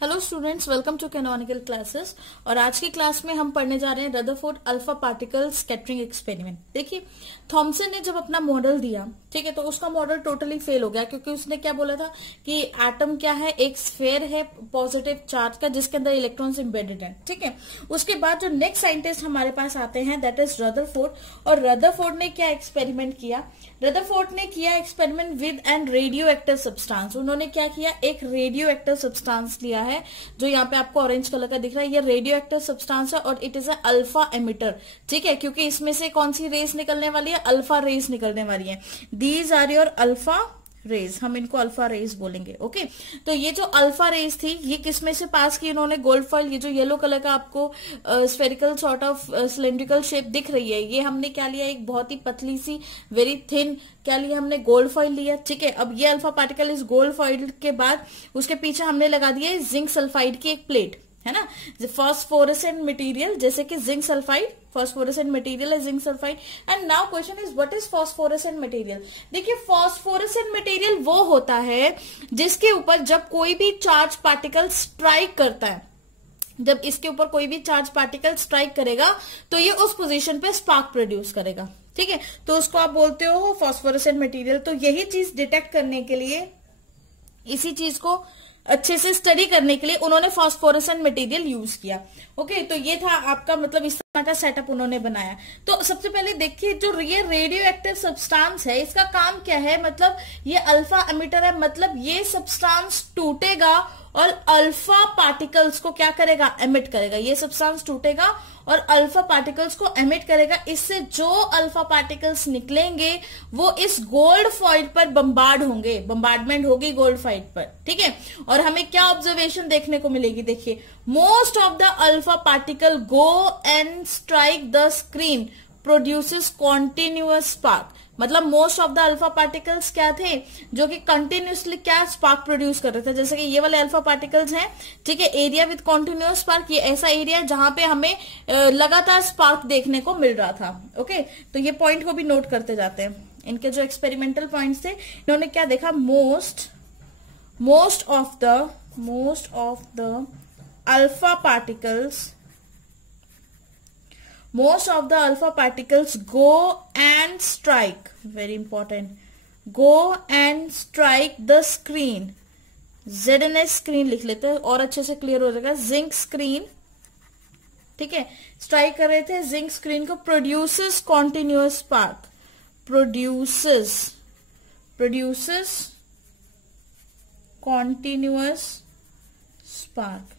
Hello students, welcome to canonical classes. और आज की क्लास में हम पढ़ने जा रहे हैं Rutherford alpha particle scattering experiment. देखिए, थॉमसन ने जब अपना मॉडल दिया, ठीक है, तो उसका मॉडल टोटली फेल हो गया क्योंकि उसने क्या बोला था कि एटम क्या है, एक स्फेयर है पॉजिटिव चार्ज का जिसके अंदर इलेक्ट्रॉन्स एम्बेडेड है। ठीक है, उसके बाद जो नेक्स्ट साइंटिस्ट हमारे पास आते हैं दैट इज रदरफोर्ड। और रदरफोर्ड ने क्या एक्सपेरिमेंट किया? रदरफोर्ड ने किया experiment with an radioactive substance. उन्होंने क्या किया, एक रेडियो एक्टिव सब्सटेंस लिया है जो यहाँ पे आपको ऑरेंज कलर का दिख रहा है, ये रेडियो एक्टिव सब्सटेंस है और it is a alpha emitter. ठीक है, क्योंकि इसमें से कौन सी रेस निकलने वाली है? अल्फा रेस निकलने वाली है। These are your alpha rays, हम इनको अल्फा रेज बोलेंगे। ओके, तो ये जो अल्फा रेज थी ये किस में से पास की इन्होंने? Gold foil. ये जो येलो कलर का आपको spherical sort of cylindrical shape दिख रही है, ये हमने क्या लिया? एक बहुत ही पतली सी वेरी थिन क्या लिया हमने? गोल्ड फॉइल लिया। ठीक है, अब ये अल्फा पार्टिकल इस गोल्ड फॉइल के बाद उसके पीछे हमने लगा दिया जिंक सल्फाइड की एक प्लेट, है ना, फॉस्फोरेसेंट मटेरियल, जैसे कि जिंक सल्फाइड, फॉस्फोरेसेंट मटेरियल है zinc sulphide. And now question is what is phosphorescent material? देखिए, फॉस्फोरेसेंट मटेरियल वो होता है जिसके ऊपर जब कोई भी चार्ज पार्टिकल स्ट्राइक करता है, जब इसके ऊपर कोई भी चार्ज पार्टिकल स्ट्राइक करेगा तो ये उस पोजीशन पे स्पार्क प्रोड्यूस करेगा। ठीक है, तो उसको आप बोलते हो फॉस्फोरेसेंट मटेरियल। तो यही चीज डिटेक्ट करने के लिए, इसी चीज को अच्छे से स्टडी करने के लिए उन्होंने फॉस्फोरेसेंट मटेरियल यूज किया। ओके, तो ये था आपका मतलब इस तरह का सेटअप उन्होंने बनाया। तो सबसे पहले देखिए, जो ये रेडियो एक्टिव सब्सटेंस है इसका काम क्या है? मतलब ये अल्फा एमिटर है, मतलब ये सब्सटेंस टूटेगा और अल्फा पार्टिकल्स को क्या करेगा? एमिट करेगा। ये सब्सटेंस टूटेगा और अल्फा पार्टिकल्स को एमिट करेगा। इससे जो अल्फा पार्टिकल्स निकलेंगे वो इस गोल्ड फॉइल पर बम्बार्ड होंगे, बम्बार्डमेंट होगी गोल्ड फॉइल पर। ठीक है, और हमें क्या ऑब्जर्वेशन देखने को मिलेगी? देखिए, most of the alpha particle go and strike the screen produces continuous spark. मतलब most of the alpha particles क्या थे? जो कि कंटिन्यूसली क्या स्पार्क प्रोड्यूस कर रहे थे। जैसे कि ये वाले अल्फा पार्टिकल्स हैं, ठीक है, एरिया विद कंटिन्यूअस स्पार्क, ये ऐसा एरिया है जहां पे हमें लगातार स्पार्क देखने को मिल रहा था। ओके, तो ये पॉइंट को भी नोट करते जाते हैं। इनके जो एक्सपेरिमेंटल पॉइंट्स थे, इन्होंने क्या देखा? Most of the alpha particles go and strike, very important, go and strike the screen, ZNS screen लिख लेते हैं और अच्छे से क्लियर हो जाएगा। जिंक स्क्रीन, ठीक है, स्ट्राइक कर रहे थे जिंक स्क्रीन को, produces continuous spark, produces continuous spark.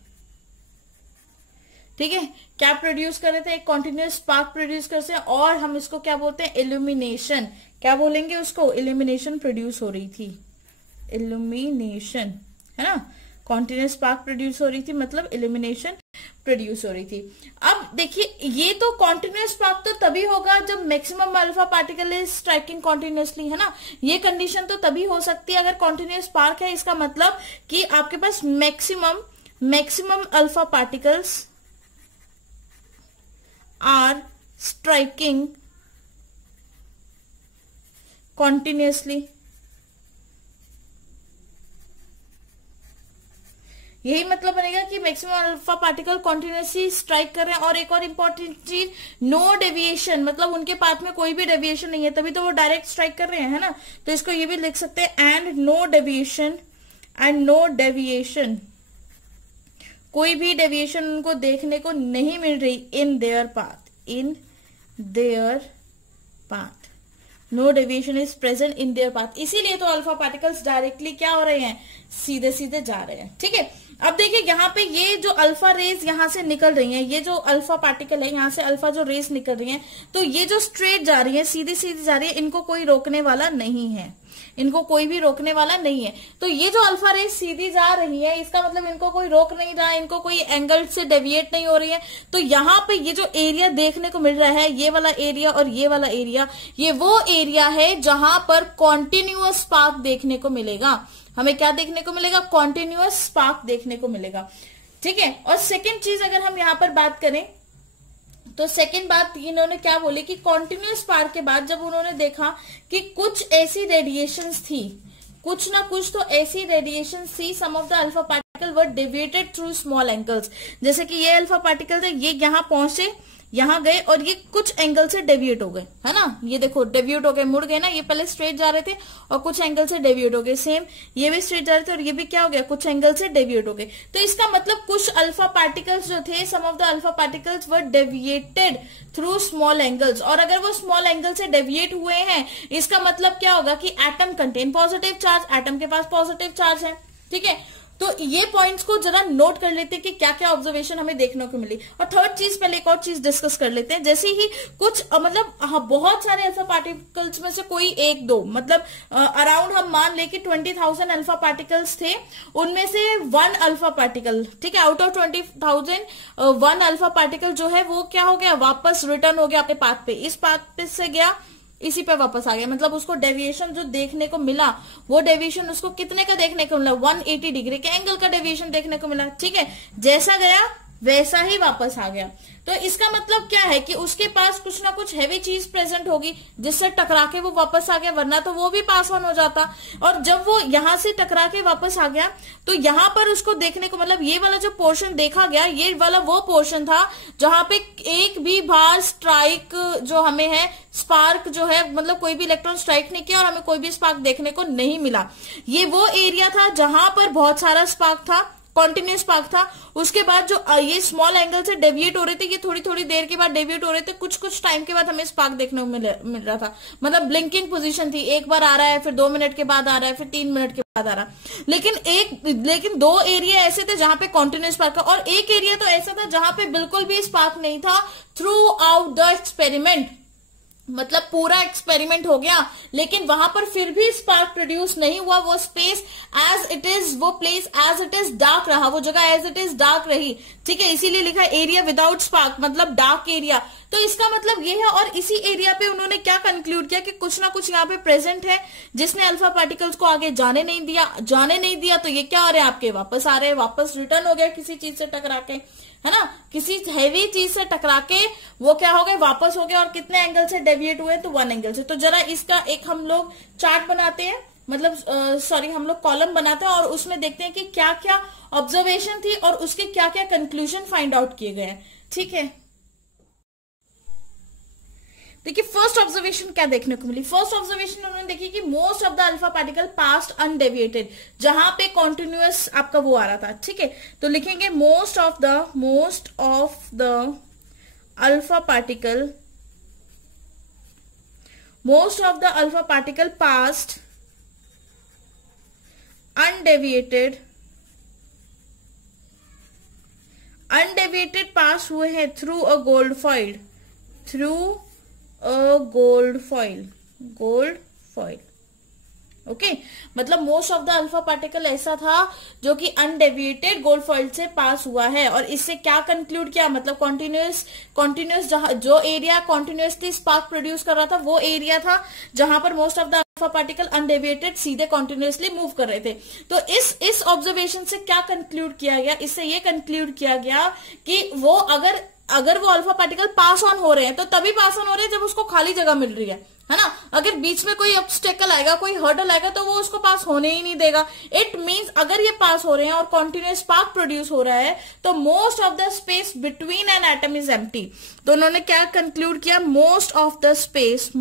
ठीक है, क्या प्रोड्यूस कर रहे थे? एक कॉन्टिन्यूअस स्पार्क प्रोड्यूस करते हैं और हम इसको क्या बोलते हैं? इल्यूमिनेशन। क्या बोलेंगे उसको? इल्यूमिनेशन प्रोड्यूस हो रही थी, इल्यूमिनेशन, है ना। कॉन्टिन्यूअस स्पार्क प्रोड्यूस हो रही थी मतलब इल्यूमिनेशन प्रोड्यूस हो रही थी। अब देखिए, ये तो कॉन्टिन्यूअस स्पार्क तो तभी होगा जब maximum alpha particle is striking continuously, है ना। ये कंडीशन तो तभी हो सकती है अगर कॉन्टिन्यूअस स्पार्क है। इसका मतलब कि आपके पास maximum alpha particles are striking continuously। यही मतलब बनेगा कि maximum alpha particle continuously strike कर रहे हैं। और एक और इंपॉर्टेंट चीज, नो डेविएशन, मतलब उनके पाथ में कोई भी डेविएशन नहीं है, तभी तो वो डायरेक्ट स्ट्राइक कर रहे हैं, है ना। तो इसको ये भी लिख सकते हैं, एंड नो डेविएशन, कोई भी डेविएशन उनको देखने को नहीं मिल रही in their path, no deviation is present in their path. इसीलिए तो अल्फा पार्टिकल्स डायरेक्टली क्या हो रहे हैं? सीधे सीधे जा रहे हैं। ठीक है, अब देखिए यहाँ पे ये जो अल्फा रेज यहाँ से निकल रही हैं, ये जो अल्फा पार्टिकल है यहाँ से अल्फा जो रेज निकल रही हैं, तो ये जो स्ट्रेट जा रही है, सीधी सीधी जा रही है, इनको कोई रोकने वाला नहीं है, इनको कोई भी रोकने वाला नहीं है। तो ये जो अल्फा रेज सीधी जा रही है, इसका मतलब इनको कोई रोक नहीं रहा है, इनको कोई एंगल से डेविएट नहीं हो रही है। तो यहाँ पे ये जो एरिया देखने को मिल रहा है, ये वाला एरिया और ये वाला एरिया, ये वो एरिया है जहां पर कॉन्टिन्यूअस स्पार्क देखने को मिलेगा। हमें क्या देखने को मिलेगा? कॉन्टिन्यूअस स्पार्क देखने को मिलेगा। ठीक है, और सेकेंड चीज अगर हम यहाँ पर बात करें तो सेकंड बात इन्होंने क्या बोली कि कॉन्टिन्यूअस स्पार्क के बाद जब उन्होंने देखा कि कुछ ऐसी रेडिएशंस थी, कुछ ना कुछ तो ऐसी रेडिएशन थी, some of the alpha particle particle were deviated through small angles. जैसे कि ये अल्फा पार्टिकल थे, ये यहाँ पहुंचे, यहाँ गए और ये कुछ एंगल से डेविएट हो गए, है ना, ये देखो डेविएट हो गए, मुड़ गए ना, ये पहले स्ट्रेट जा रहे थे और कुछ एंगल से डेविएट हो गए, सेम ये भी स्ट्रेट जा रहे थे और ये भी क्या हो गया, कुछ एंगल से डेविएट हो गए। तो इसका मतलब कुछ अल्फा पार्टिकल्स जो थे, some of the alpha particles were deviated through small angles. और अगर वो स्मॉल एंगल से डेविएट हुए हैं, इसका मतलब क्या होगा कि atom contain positive charge, atom के पास पॉजिटिव चार्ज है, ठीक है। तो ये पॉइंट्स को जरा नोट कर लेते हैं कि क्या क्या ऑब्जर्वेशन हमें देखने को मिली। और थर्ड चीज, पहले एक और चीज डिस्कस कर लेते हैं। जैसे ही कुछ मतलब बहुत सारे अल्फा पार्टिकल्स में से कोई एक दो, मतलब अराउंड हम मान ले कि 20,000 अल्फा पार्टिकल्स थे, उनमें से 1 अल्फा पार्टिकल, ठीक है, आउट ऑफ 20,000 1 अल्फा पार्टिकल जो है वो क्या हो गया, वापस रिटर्न हो गया अपने पाथ पे, इस पाथ पे से गया, इसी पे वापस आ गया। मतलब उसको डेविएशन जो देखने को मिला, वो डेविएशन उसको कितने का देखने को मिला, 180 डिग्री के एंगल का डेविएशन देखने को मिला, ठीक है। जैसा गया वैसा ही वापस आ गया। तो इसका मतलब क्या है कि उसके पास कुछ ना कुछ हैवी चीज प्रेजेंट होगी जिससे टकरा के वो वापस आ गया, वरना तो वो भी पास ऑन हो जाता। और जब वो यहां से टकरा के वापस आ गया तो यहां पर उसको देखने को, मतलब ये वाला जो पोर्शन देखा गया, ये वाला वो पोर्शन था जहां पे एक भी बार स्ट्राइक जो हमें है, स्पार्क जो है, मतलब कोई भी इलेक्ट्रॉन स्ट्राइक नहीं किया और हमें कोई भी स्पार्क देखने को नहीं मिला। ये वो एरिया था जहां पर बहुत सारा स्पार्क था, कॉन्टिन्यूस स्पार्क था। उसके बाद जो ये स्मॉल एंगल से डेविएट हो रहे थे, ये थोड़ी थोड़ी देर के बाद डेविएट हो रहे थे, कुछ कुछ टाइम के बाद हमें स्पार्क देखने को मिल रहा था। मतलब ब्लिंकिंग पोजीशन थी, एक बार आ रहा है, फिर 2 मिनट के बाद आ रहा है, फिर 3 मिनट के बाद आ रहा है। लेकिन 2 एरिया ऐसे थे जहां पे कॉन्टिन्यूस स्पार्क था, और एक एरिया तो ऐसा था जहां पे बिल्कुल भी स्पार्क नहीं था थ्रू आउट द एक्सपेरिमेंट। मतलब पूरा एक्सपेरिमेंट हो गया लेकिन वहां पर फिर भी स्पार्क प्रोड्यूस नहीं हुआ। वो स्पेस एज इट इज, वो place as it is dark रहा, वो जगह एज इट इज डार्क रही, ठीक है। इसीलिए लिखा एरिया विदाउट स्पार्क, मतलब डार्क एरिया। तो इसका मतलब ये है। और इसी एरिया पे उन्होंने क्या कंक्लूड किया कि कुछ ना कुछ यहाँ पे प्रेजेंट है जिसने अल्फा पार्टिकल्स को आगे जाने नहीं दिया। तो ये क्या हो रहे हैं, आपके वापस आ रहे हैं, वापस रिटर्न हो गया किसी चीज से टकरा के, है ना, किसी हैवी चीज से टकरा के वो क्या हो गए, वापस हो गए। और कितने एंगल से डेविएट हुए, तो 1 एंगल से। तो जरा इसका एक हम लोग चार्ट बनाते हैं, मतलब हम लोग कॉलम बनाते हैं और उसमें देखते हैं कि क्या क्या ऑब्जर्वेशन थी और उसके क्या क्या कंक्लूजन फाइंड आउट किए गए हैं, ठीक है। देखिए फर्स्ट ऑब्जर्वेशन क्या देखने को मिली। फर्स्ट ऑब्जर्वेशन उन्होंने देखी कि most of the alpha particle past undeviated, जहां पे कॉन्टिन्यूअस आपका वो आ रहा था, ठीक है। तो लिखेंगे most of the alpha particle past undeviated pass हुए हैं through a gold foil, okay. मतलब most of the alpha particle ऐसा था जो कि अनडेविएटेड गोल्ड फॉइल से पास हुआ है। और इससे क्या कंक्लूड किया, मतलब कॉन्टिन्यूस जो एरिया कॉन्टिन्यूसली स्पार्क प्रोड्यूस कर रहा था, वो एरिया था जहां पर most of the alpha particle undeviated सीधे कॉन्टिन्यूसली मूव कर रहे थे। तो इस ऑब्जर्वेशन से क्या कंक्लूड किया गया, इससे ये कंक्लूड किया गया कि वो अगर वो अल्फा पार्टिकल पास ऑन हो रहे हैं तो तभी पास ऑन हो रहे हैं जब उसको खाली जगह मिल रही है ना। अगर बीच में कोई ऑब्स्टेकल आएगा, कोई हर्डल आएगा, तो वो उसको पास होने ही नहीं देगा। इट मींस अगर ये पास हो रहे हैं और कॉन्टिन्यूस स्पार्क प्रोड्यूस हो रहा है तो most of the space between an atom is empty. तो उन्होंने क्या कंक्लूड किया, most of the space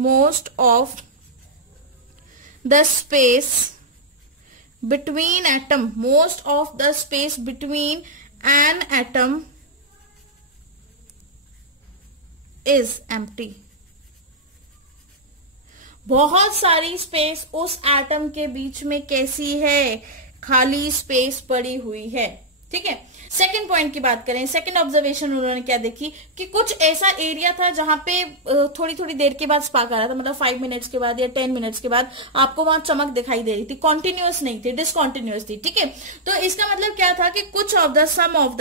between an atom is empty. बहुत सारी स्पेस उस एटम के बीच में कैसी है, खाली स्पेस पड़ी हुई है, ठीक है। सेकंड पॉइंट की बात करें, सेकंड ऑब्जर्वेशन उन्होंने क्या देखी कि कुछ ऐसा एरिया था जहां पे थोड़ी थोड़ी देर के बाद स्पार्क आ रहा था, मतलब 5 मिनट्स के बाद या 10 मिनट्स के बाद आपको वहां चमक दिखाई दे रही थी, कॉन्टिन्यूअस नहीं थी, डिसकॉन्टिन्यूअस थी, ठीक है। तो इसका मतलब क्या था कि कुछ some of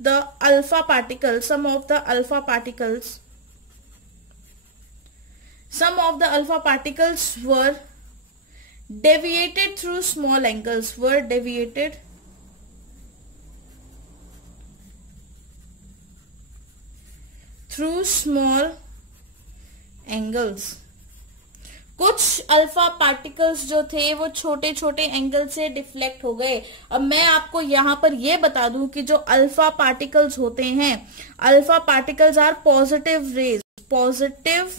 the alpha particles were deviated through small angles, कुछ अल्फा पार्टिकल्स जो थे वो छोटे छोटे एंगल से डिफ्लेक्ट हो गए। अब मैं आपको यहां पर ये बता दूं कि जो अल्फा पार्टिकल्स होते हैं, alpha particles are positive rays, positive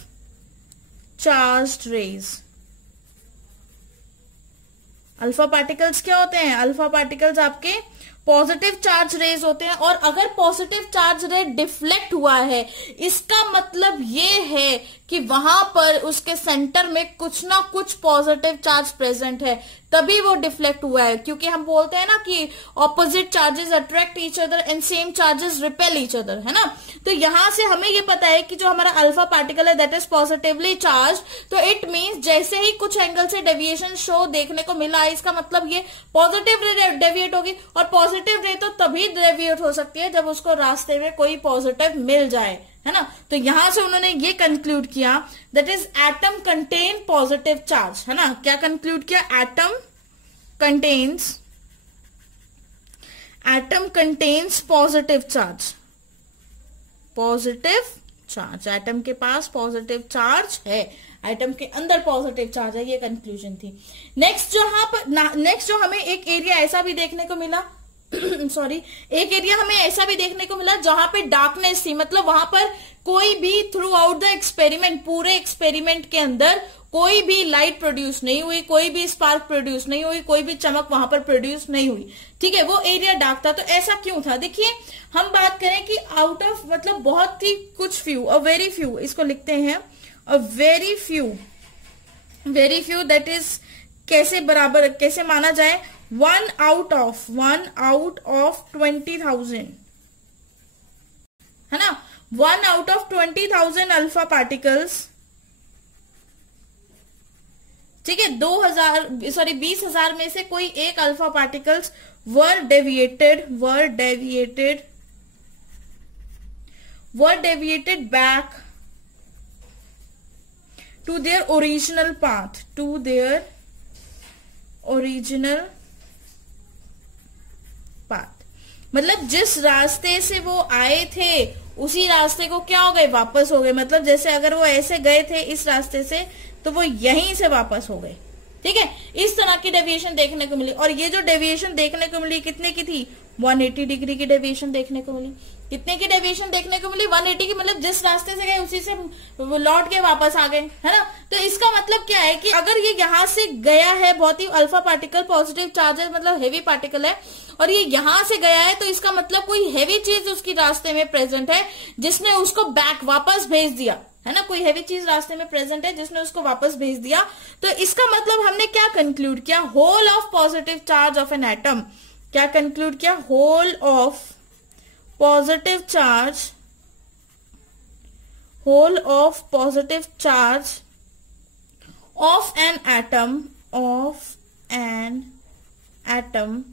charged rays. Alpha particles क्या होते हैं? अल्फा पार्टिकल्स आपके पॉजिटिव चार्ज रेज होते हैं। और अगर पॉजिटिव चार्ज रे डिफ्लेक्ट हुआ है, इसका मतलब ये है कि वहां पर उसके सेंटर में कुछ ना कुछ पॉजिटिव चार्ज प्रेजेंट है, तभी वो डिफ्लेक्ट हुआ है। क्योंकि हम बोलते हैं ना कि opposite charges attract each other and same charges repel each other, है ना। तो यहां से हमें ये पता है कि जो हमारा अल्फा पार्टिकल है दैट इज पॉजिटिवली चार्ज, तो इट मीन्स जैसे ही कुछ एंगल से डेविएशन शो देखने को मिला है, इसका मतलब ये पॉजिटिव रे डेविएट होगी। और पॉजिटिव रे तो तभी डेविएट हो सकती है जब उसको रास्ते में कोई पॉजिटिव मिल जाए, है ना। तो यहां से उन्होंने ये कंक्लूड किया that is atom contain positive charge, है ना। क्या कंक्लूड किया? Atom contains positive charge, positive charge, atom के पास पॉजिटिव चार्ज है, एटम के अंदर पॉजिटिव चार्ज है, ये कंक्लूजन थी। नेक्स्ट जो हमें एक एरिया ऐसा भी देखने को मिला सॉरी, एक एरिया हमें ऐसा भी देखने को मिला जहां पे डार्कनेस थी, मतलब वहां पर कोई भी थ्रू आउट द एक्सपेरिमेंट, पूरे एक्सपेरिमेंट के अंदर कोई भी लाइट प्रोड्यूस नहीं हुई, कोई भी स्पार्क प्रोड्यूस नहीं हुई, कोई भी चमक वहां पर प्रोड्यूस नहीं हुई, ठीक है। वो एरिया डार्क था। तो ऐसा क्यों था? देखिए, हम बात करें कि आउट ऑफ, मतलब बहुत ही कुछ फ्यू, अ वेरी फ्यू, इसको लिखते हैं a very few that is कैसे बराबर, कैसे माना जाए? 1 out of 20,000, है ना। 1 out of 20,000 अल्फा पार्टिकल्स, ठीक है, 20,000 में से कोई एक alpha particles were deviated back to their original path, मतलब जिस रास्ते से वो आए थे उसी रास्ते को क्या हो गए? वापस हो गए। मतलब जैसे अगर वो ऐसे गए थे इस रास्ते से, तो वो यहीं से वापस हो गए, ठीक है। इस तरह की डेविएशन देखने को मिली। और ये जो डेविएशन देखने को मिली कितने की थी? 180 डिग्री की डेविएशन देखने को मिली। कितने की डेविएशन देखने को मिली? 180 की। मतलब जिस रास्ते से गए उसी से लौट के वापस आ गए, है ना। तो इसका मतलब क्या है कि अगर ये यहां से गया है, बहुत ही अल्फा पार्टिकल पॉजिटिव चार्जेस, मतलब हेवी पार्टिकल है, और ये यहां से गया है, तो इसका मतलब कोई हेवी चीज उसकी रास्ते में प्रेजेंट है जिसने उसको बैक वापस भेज दिया, है ना। कोई हेवी चीज रास्ते में प्रेजेंट है जिसने उसको वापस भेज दिया। तो इसका मतलब हमने क्या कंक्लूड किया? Whole of positive charge of an atom. क्या कंक्लूड किया? Whole of positive charge of an atom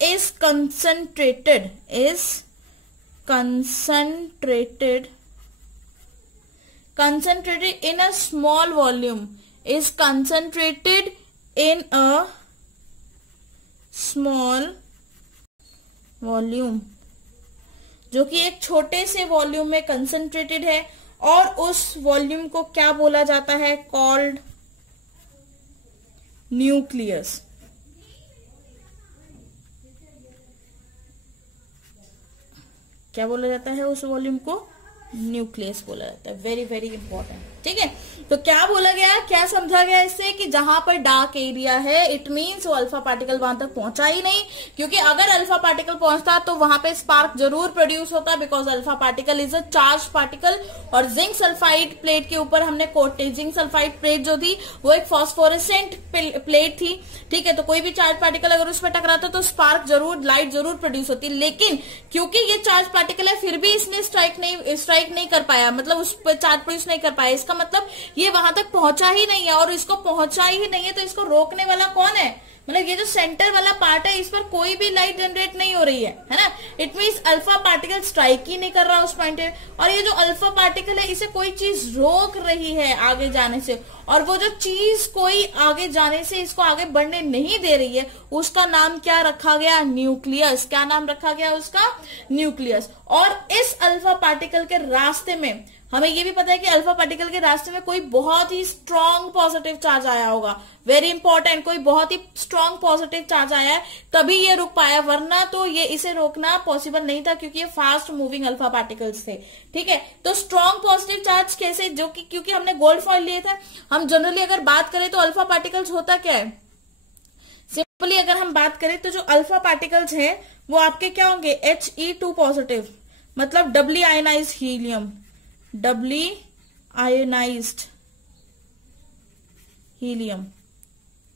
is concentrated in a small volume, is concentrated in a small volume, जो कि एक छोटे से वॉल्यूम में कंसंट्रेटेड है। और उस वॉल्यूम को क्या बोला जाता है? Called nucleus. क्या बोला जाता है उस वॉल्यूम को? न्यूक्लियस बोला जाता है। वेरी वेरी इंपॉर्टेंट, ठीक है। तो क्या बोला गया, क्या समझा गया इससे? कि जहां पर डार्क एरिया है इट मीन्स वो अल्फा पार्टिकल वहां तक पहुंचा ही नहीं, क्योंकि अगर अल्फा पार्टिकल पहुंचता तो वहां पे स्पार्क जरूर प्रोड्यूस होता, because alpha particle is a charge particle. और जिंक सल्फाइड प्लेट के ऊपर हमने जिंक सल्फाइड प्लेट जो थी वो एक फॉस्फोरेसेंट प्लेट थी, ठीक है। तो कोई भी चार्ज पार्टिकल अगर उस पर टकराता तो स्पार्क जरूर, लाइट जरूर प्रोड्यूस होती। लेकिन क्योंकि ये चार्ज पार्टिकल है फिर भी इसने स्ट्राइक नहीं कर पाया, मतलब उस पर चार्ज प्रोड्यूस नहीं कर पाया। इसका मतलब ये वहां तक पहुंचा ही नहीं है, और इसको पहुंचा ही नहीं है तो इसको रोकने वाला कौन है? मतलब ये जो सेंटर वाला पार्ट है इस पर कोई भी लाइट जनरेट नहीं हो रही है ना। It means alpha particle strike ही नहीं कर रहा उस पॉइंट पे, और ये जो अल्फा पार्टिकल है इसे कोई चीज रोक रही है आगे जाने से, और वो जो चीज कोई आगे जाने से इसको आगे बढ़ने नहीं दे रही है उसका नाम क्या रखा गया? न्यूक्लियस। क्या नाम रखा गया उसका? न्यूक्लियस। और इस अल्फा पार्टिकल के रास्ते में हमें ये भी पता है कि अल्फा पार्टिकल के रास्ते में कोई बहुत ही स्ट्रॉन्ग पॉजिटिव चार्ज आया होगा, वेरी इंपॉर्टेंट, कोई बहुत ही स्ट्रॉन्ग पॉजिटिव चार्ज आया है तभी ये रुक पाया, वरना तो ये इसे रोकना पॉसिबल नहीं था क्योंकि ये फास्ट मूविंग अल्फा पार्टिकल्स थे। ठीक है, तो स्ट्रॉन्ग पॉजिटिव चार्ज कैसे, जो कि क्योंकि हमने गोल्ड फॉइल लिए थे। हम जनरली अगर बात करें तो अल्फा पार्टिकल्स होता क्या है, सिंपली अगर हम बात करें तो जो अल्फा पार्टिकल्स है वो आपके क्या होंगे, He2 पॉजिटिव, मतलब डबली आयोनाइज्ड हीलियम, डबली आयोनाइज्ड हीलियम।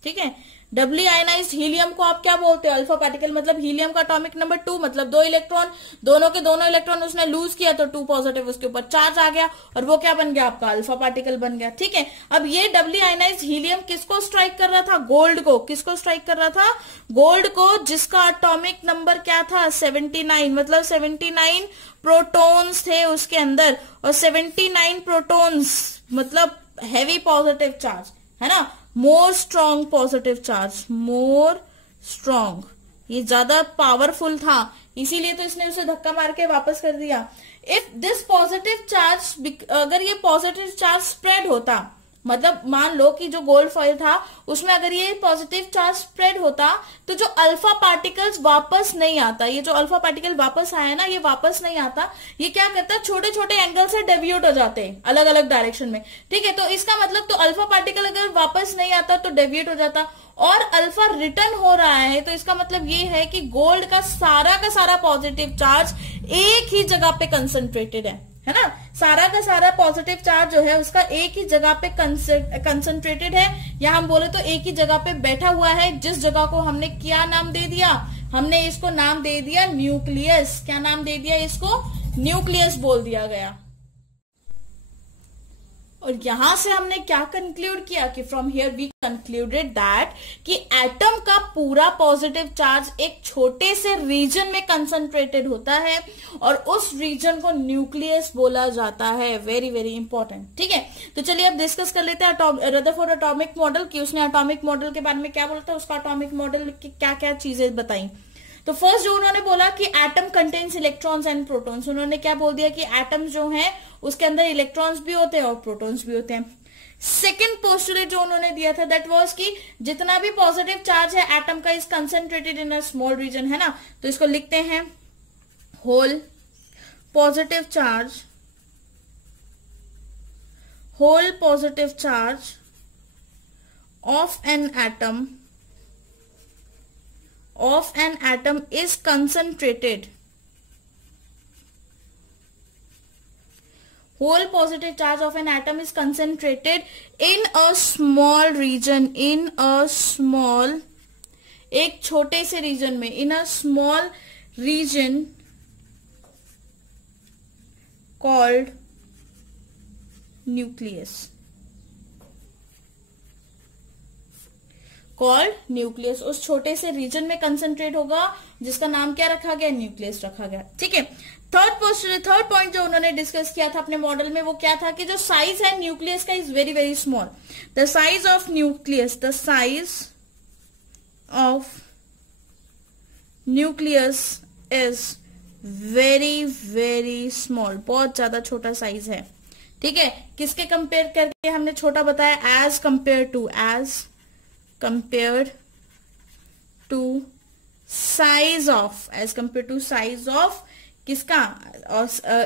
ठीक है, डबली आयोनाइज्ड हीलियम को आप क्या बोलते हो, अल्फा पार्टिकल, मतलब हीलियम का एटॉमिक नंबर 2, मतलब 2 इलेक्ट्रॉन, दोनों के दोनों इलेक्ट्रॉन उसने लूज किया तो 2 पॉजिटिव उसके ऊपर चार्ज आ गया और वो क्या बन गया, आपका अल्फा पार्टिकल बन गया। ठीक है, अब ये डबली आयोनाइज्ड हीलियम किसको स्ट्राइक कर रहा था, गोल्ड को। किसको स्ट्राइक कर रहा था, गोल्ड को, जिसका एटॉमिक नंबर क्या था, 79, मतलब 79 प्रोटॉन्स थे उसके अंदर, और 79 प्रोटॉन्स मतलब हैवी पॉजिटिव चार्ज है ना, more strong positive charge, more strong, ये ज्यादा पावरफुल था, इसीलिए तो इसने उसे धक्का मार के वापस कर दिया। इफ दिस पॉजिटिव चार्ज, अगर ये पॉजिटिव चार्ज स्प्रेड होता, मतलब मान लो कि जो गोल्ड फॉइल था उसमें अगर ये पॉजिटिव चार्ज स्प्रेड होता तो जो अल्फा पार्टिकल्स वापस नहीं आता, ये जो अल्फा पार्टिकल वापस आया ना, ये वापस नहीं आता, ये क्या करता, छोटे छोटे एंगल से डेविएट हो जाते हैं अलग अलग डायरेक्शन में। ठीक है, तो इसका मतलब तो अल्फा पार्टिकल अगर वापस नहीं आता तो डेविएट हो जाता, और अल्फा रिटर्न हो रहा है तो इसका मतलब ये है कि गोल्ड का सारा पॉजिटिव चार्ज एक ही जगह पे कंसंट्रेटेड है ना, सारा पॉजिटिव चार्ज जो है उसका एक ही जगह पे कंसंट्रेटेड है, या हम बोले तो एक ही जगह पे बैठा हुआ है, जिस जगह को हमने क्या नाम दे दिया, हमने इसको नाम दे दिया न्यूक्लियस। क्या नाम दे दिया इसको, न्यूक्लियस बोल दिया गया। और यहां से हमने क्या कंक्लूड किया कि from here we concluded that कि एटम का पूरा पॉजिटिव चार्ज एक छोटे से रीजन में कंसंट्रेटेड होता है और उस रीजन को न्यूक्लियस बोला जाता है। Very very important. ठीक है, तो चलिए अब डिस्कस कर लेते हैं रदरफोर्ड एटॉमिक मॉडल की उसने एटॉमिक मॉडल के बारे में क्या बोला था, उसका एटॉमिक मॉडल की क्या क्या चीजें बताई। तो फर्स्ट जो उन्होंने बोला कि atom contains electrons and protons, उन्होंने क्या बोल दिया कि एटम जो है उसके अंदर इलेक्ट्रॉन्स भी होते हैं और प्रोटॉन्स भी होते हैं। सेकेंड पोस्टुलेट जो उन्होंने दिया था दैट वाज कि जितना भी पॉजिटिव चार्ज है एटम का is concentrated in a small region, है ना, तो इसको लिखते हैं whole positive charge of an atom is concentrated. Whole positive charge of an atom is concentrated in a small region, एक छोटे से रीजन में, in a small region called nucleus. उस छोटे से रीजन में कंसंट्रेट होगा जिसका नाम क्या रखा गया, न्यूक्लियस रखा गया। ठीक है, थर्ड पॉइंट जो उन्होंने डिस्कस किया था अपने मॉडल में वो क्या था कि जो साइज है न्यूक्लियस का is very very small. The size of nucleus is very very small, बहुत ज्यादा छोटा साइज है। ठीक है, किसके कंपेयर करके हमने छोटा बताया, as compare to size of किसका,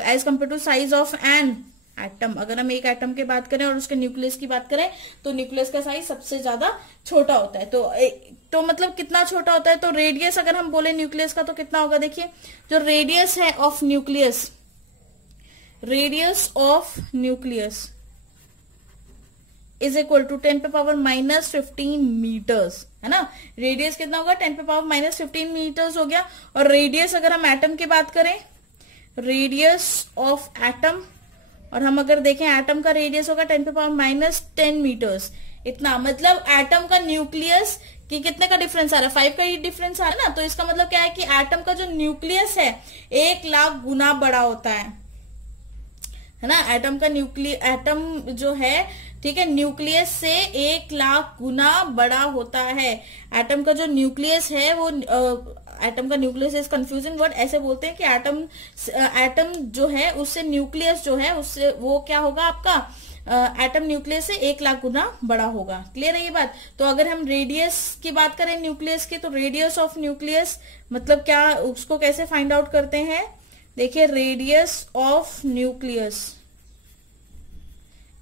as compare to size of an atom. अगर हम एक एटम की बात करें और उसके न्यूक्लियस की बात करें तो न्यूक्लियस का साइज सबसे ज्यादा छोटा होता है। तो मतलब कितना छोटा होता है, तो रेडियस अगर हम बोले न्यूक्लियस का तो कितना होगा, देखिए जो रेडियस है of nucleus, radius of nucleus is equal to 10⁻⁻15 metres, है ना। रेडियस कितना होगा, 10⁻⁻15 मीटर्स हो गया। और रेडियस अगर हम एटम की बात करें, रेडियस ऑफ एटम, और हम अगर देखें एटम का रेडियस होगा 10⁻10 मीटर्स, इतना। मतलब एटम का न्यूक्लियस कि कितने का डिफरेंस आ रहा है, 5 का ही डिफरेंस आ रहा है ना। तो इसका मतलब क्या है कि एटम का जो न्यूक्लियस है 1 लाख गुना बड़ा होता है ना। एटम जो है, ठीक है, न्यूक्लियस से 1 लाख गुना बड़ा होता है। एटम का जो न्यूक्लियस है वो एटम का न्यूक्लियस इज कंफ्यूजिंग वर्ड, ऐसे बोलते हैं कि एटम जो है उससे न्यूक्लियस जो है उससे वो क्या होगा आपका, एटम न्यूक्लियस से 1,00,000 गुना बड़ा होगा। क्लियर है ये बात। तो अगर हम रेडियस की बात करें न्यूक्लियस की, तो रेडियस ऑफ न्यूक्लियस मतलब क्या, उसको कैसे फाइंड आउट करते हैं, देखिए radius of nucleus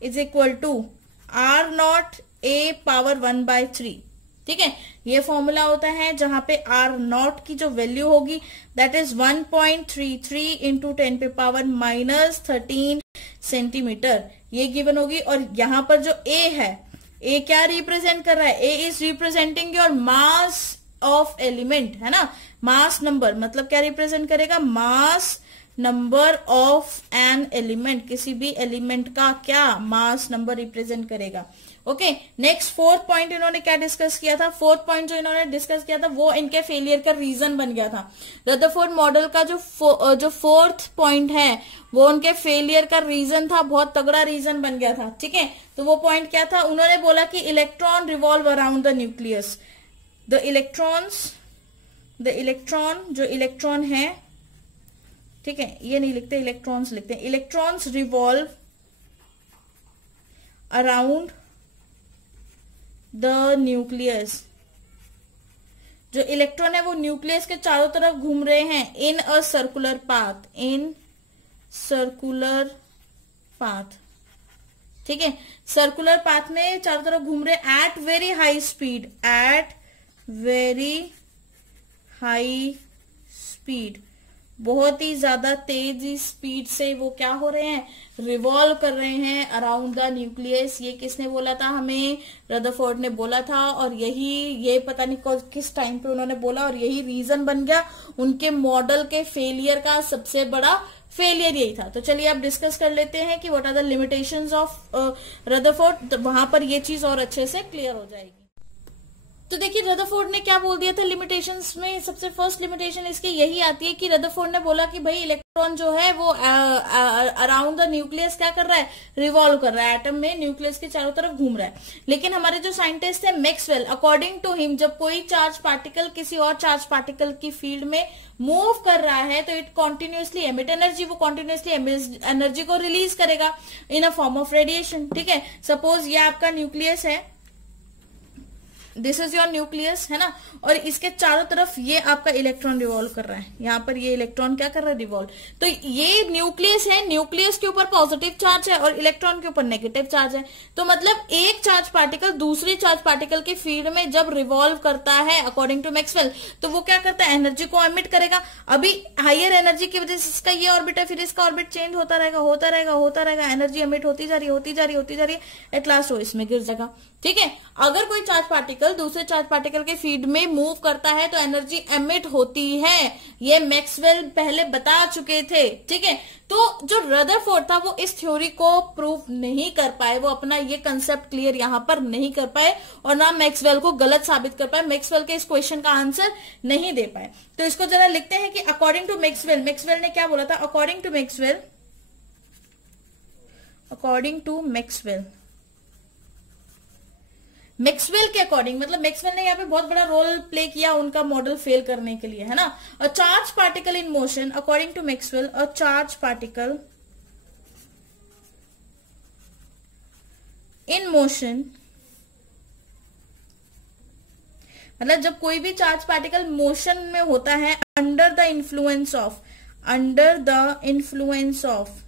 is equal to r0a⁻1/3। ठीक है, ये फॉर्मूला होता है जहां पे r0 की जो वैल्यू होगी दैट इज 1.33 इंटू 10⁻⁻13 सेंटीमीटर, ये गिवन होगी। और यहां पर जो a है, a क्या रिप्रेजेंट कर रहा है, a is representing your mass of element, है ना, मास नंबर, मतलब क्या रिप्रेजेंट करेगा, mass number of an element, किसी भी एलिमेंट का क्या मास नंबर रिप्रेजेंट करेगा। ओके, नेक्स्ट फोर्थ पॉइंट इन्होंने क्या डिस्कस किया था, फोर्थ पॉइंट जो इन्होंने डिस्कस किया था वो इनके फेलियर का रीजन बन गया था। रदरफोर्ड मॉडल का जो फोर्थ पॉइंट है वो उनके फेलियर का रीजन था, बहुत तगड़ा रीजन बन गया था। ठीक है, तो वो पॉइंट क्या था, उन्होंने बोला कि electron revolve around the nucleus, the electron जो इलेक्ट्रॉन है, ठीक है, ये नहीं लिखते, इलेक्ट्रॉन्स लिखते हैं, electrons revolve around the nucleus, जो इलेक्ट्रॉन है वो न्यूक्लियस के चारों तरफ घूम रहे हैं in a circular path, in circular path. ठीक है, सर्कुलर पाथ में चारों तरफ घूम रहे at very high speed, at very high speed, बहुत ही ज्यादा तेज स्पीड से वो क्या हो रहे हैं, रिवॉल्व कर रहे हैं अराउंड द न्यूक्लियस। ये किसने बोला था हमें, रदरफोर्ड ने बोला था, और ये पता नहीं किस टाइम पे उन्होंने बोला, और यही रीजन बन गया उनके मॉडल के फेलियर का, सबसे बड़ा फेलियर यही था। तो चलिए अब डिस्कस कर लेते हैं कि what are the limitations of Rutherford, वहां पर ये चीज और अच्छे से क्लियर हो जाएगी। तो देखिए रदरफोर्ड ने क्या बोल दिया था लिमिटेशंस में, सबसे फर्स्ट लिमिटेशन इसकी यही आती है कि रदरफोर्ड ने बोला कि भाई इलेक्ट्रॉन जो है वो अराउंड द न्यूक्लियस क्या कर रहा है, रिवॉल्व कर रहा है, एटम में न्यूक्लियस के चारों तरफ घूम रहा है। लेकिन हमारे जो साइंटिस्ट है मैक्सवेल, अकॉर्डिंग टू हिम जब कोई चार्ज पार्टिकल किसी और चार्ज पार्टिकल की फील्ड में मूव कर रहा है तो इट कॉन्टिन्यूसली एमिट एनर्जी, वो कॉन्टिन्यूसली एनर्जी को रिलीज करेगा इन अ फॉर्म ऑफ रेडिएशन। ठीक है, सपोज ये आपका न्यूक्लियस है, दिस इज योर न्यूक्लियस, है ना, और इसके चारों तरफ ये आपका इलेक्ट्रॉन रिवॉल्व कर रहा है, यहाँ पर ये इलेक्ट्रॉन क्या कर रहा है, रिवॉल्व। तो ये न्यूक्लियस है, न्यूक्लियस के ऊपर पॉजिटिव चार्ज है और इलेक्ट्रॉन के ऊपर नेगेटिव चार्ज है। तो मतलब एक चार्ज पार्टिकल दूसरी चार्ज पार्टिकल की फील्ड में जब रिवॉल्व करता है अकॉर्डिंग टू मैक्सवेल, तो वो क्या करता है, एनर्जी को एमिट करेगा। अभी हाइयर एनर्जी की वजह से इसका ये ऑर्बिट है, फिर इसका ऑर्बिट चेंज होता रहेगा, एनर्जी एमिट होती जा रही है, एट लास्ट वो इसमें गिर जाएगा। ठीक है, अगर कोई चार्ज पार्टिकल दूसरे चार्ज पार्टिकल के फील्ड में मूव करता है तो एनर्जी एमिट होती है, ये मैक्सवेल पहले बता चुके थे। ठीक है, तो जो रदरफोर्ड था वो इस थ्योरी को प्रूव नहीं कर पाए, वो अपना ये कंसेप्ट क्लियर यहां पर नहीं कर पाए और ना मैक्सवेल को गलत साबित कर पाए, मैक्सवेल के इस क्वेश्चन का आंसर नहीं दे पाए। तो इसको जरा लिखते हैं कि अकॉर्डिंग टू मैक्सवेल, मैक्सवेल ने क्या बोला था, अकॉर्डिंग टू मैक्सवेल मैक्सवेल के अकॉर्डिंग, मतलब मैक्सवेल ने यहाँ पे बहुत बड़ा रोल प्ले किया उनका मॉडल फेल करने के लिए, है ना। A charge particle in motion, according to Maxwell, a charge particle in motion, मतलब जब कोई भी चार्ज पार्टिकल मोशन में होता है अंडर द इन्फ्लुएंस ऑफ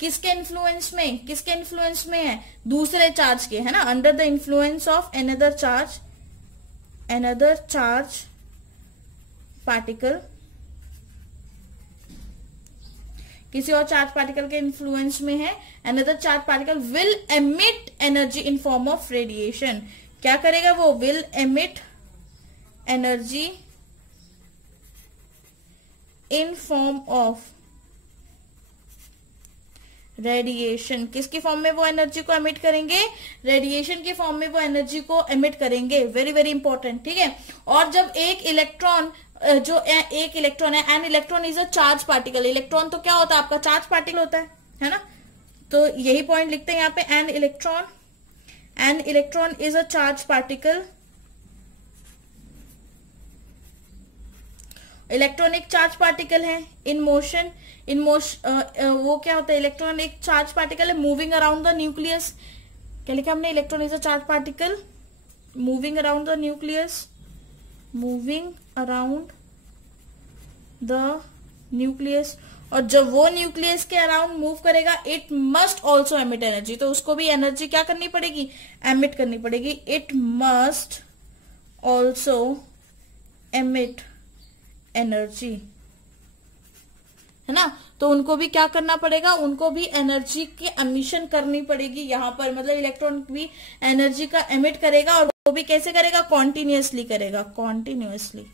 किसके इन्फ्लुएंस में है, दूसरे चार्ज के, है ना, under the influence of another charge particle, किसी और चार्ज पार्टिकल के इन्फ्लुएंस में है, another charge particle will emit energy in form of radiation. क्या करेगा वो, will emit energy in form of radiation. किसकी फॉर्म में वो एनर्जी को एमिट करेंगे, रेडिएशन की फॉर्म में वो एनर्जी को एमिट करेंगे, वेरी वेरी इंपॉर्टेंट। ठीक है, और जब एक इलेक्ट्रॉन है, an electron is a charge particle, electron तो क्या होता है आपका, चार्ज पार्टिकल होता है ना, तो यही पॉइंट लिखते हैं यहाँ पे, an electron is a charge particle electronic charge particle है इन मोशन, वो क्या होता है, इलेक्ट्रॉनिक चार्ज पार्टिकल है मूविंग अराउंड द न्यूक्लियस। क्या लिखा हमने, electron is a charge particle moving around the nucleus, moving around the nucleus. और जब वो न्यूक्लियस के अराउंड मूव करेगा it must also emit energy, तो उसको भी एनर्जी क्या करनी पड़ेगी, एमिट करनी पड़ेगी। It must also emit energy, है ना। तो उनको भी क्या करना पड़ेगा, उनको भी एनर्जी की एमिशन करनी पड़ेगी यहाँ पर, मतलब इलेक्ट्रॉन भी एनर्जी का एमिट करेगा, और वो भी कैसे करेगा, कॉन्टिन्यूअसली करेगा, कॉन्टिन्यूअसली,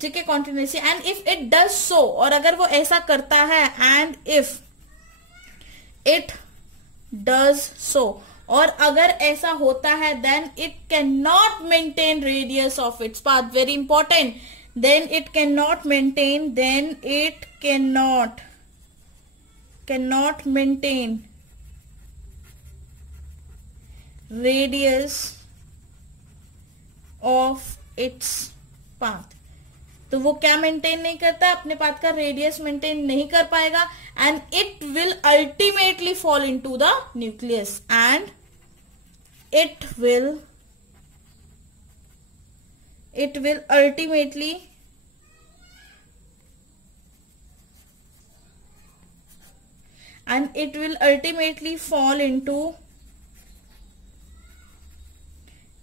ठीक है, continuously. And if it does so, और अगर वो ऐसा करता है, and if it does so, और अगर ऐसा होता है, then it can not maintain radius of its path, very important, then it cannot maintain, then it cannot maintain radius of its path। तो वो क्या मेंटेन नहीं करता, अपने पाथ का रेडियस मेंटेन नहीं कर पाएगा, and it will ultimately fall into the nucleus, and it will ultimately fall into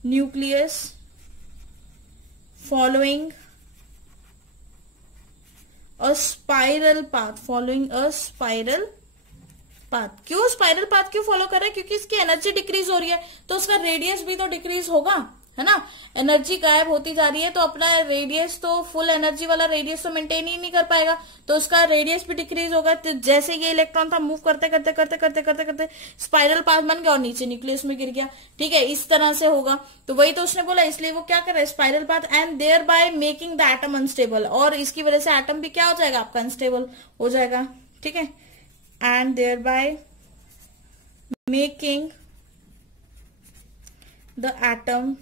nucleus following a spiral path, क्यों स्पाइरल पाथ क्यों फॉलो कर रहा है, क्योंकि इसकी एनर्जी डिक्रीज हो रही है, तो उसका रेडियस भी तो डिक्रीज होगा, है ना। एनर्जी गायब होती जा रही है, तो अपना रेडियस तो फुल एनर्जी वाला रेडियस तो मेंटेन ही नहीं कर पाएगा, तो उसका रेडियस भी डिक्रीज होगा। तो जैसे ये इलेक्ट्रॉन था, मूव करते करते करते करते करते करते स्पाइरल पाथ बन गया और नीचे न्यूक्लियस में गिर गया, ठीक है, इस तरह से होगा। तो वही तो उसने बोला, इसलिए वो क्या कर रहा है, spiral path, and thereby making the atom unstable, और इसकी वजह से एटम भी क्या हो जाएगा, आपका अनस्टेबल हो जाएगा, ठीक है, and thereby making the atom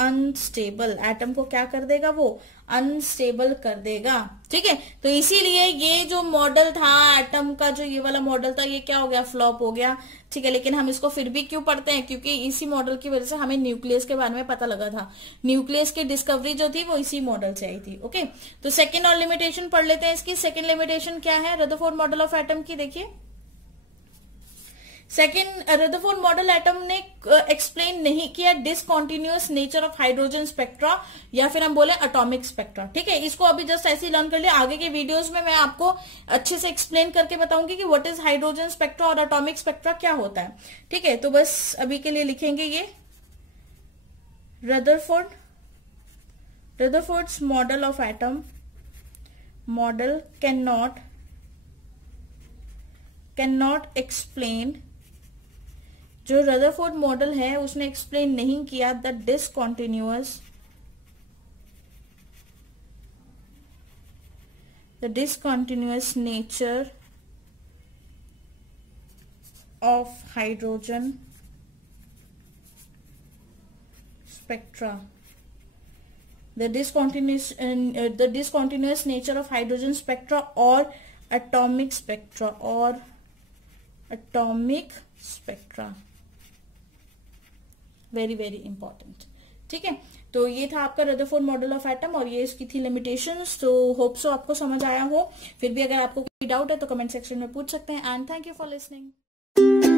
unstable, atom को क्या कर देगा, वो अनस्टेबल कर देगा, ठीक है। तो इसीलिए ये जो मॉडल था एटम का, जो ये वाला मॉडल था, ये क्या हो गया, फ्लॉप हो गया, ठीक है। लेकिन हम इसको फिर भी क्यों पढ़ते हैं, क्योंकि इसी मॉडल की वजह से हमें न्यूक्लियस के बारे में पता लगा था, न्यूक्लियस की डिस्कवरी जो थी वो इसी मॉडल से आई थी, ओके। तो सेकेंड और लिमिटेशन पढ़ लेते हैं इसकी। सेकेंड लिमिटेशन क्या है रदरफोर्ड मॉडल ऑफ एटम की, देखिए। सेकेंड, रदरफोर्ड मॉडल एटम ने एक्सप्लेन नहीं किया discontinuous nature of hydrogen spectra, या फिर हम बोले एटॉमिक स्पेक्ट्रा, ठीक है। इसको अभी जस्ट ऐसे ही लर्न कर लिया, आगे के वीडियोस में मैं आपको अच्छे से एक्सप्लेन करके बताऊंगी कि व्हाट इज हाइड्रोजन स्पेक्ट्रा और एटॉमिक स्पेक्ट्रा क्या होता है, ठीक है। तो बस अभी के लिए लिखेंगे ये Rutherford's model of atom, model can not explain, जो रदरफोर्ड मॉडल है उसने एक्सप्लेन नहीं किया the discontinuous nature of hydrogen spectra, the discontinuous nature of hydrogen spectra or atomic spectra, very very important, ठीक है। तो ये था आपका रदरफोर्ड मॉडल ऑफ एटम, और ये इसकी थी लिमिटेशंस। तो होप सो आपको समझ आया हो, फिर भी अगर आपको कोई डाउट है तो कमेंट सेक्शन में पूछ सकते हैं, and thank you for listening.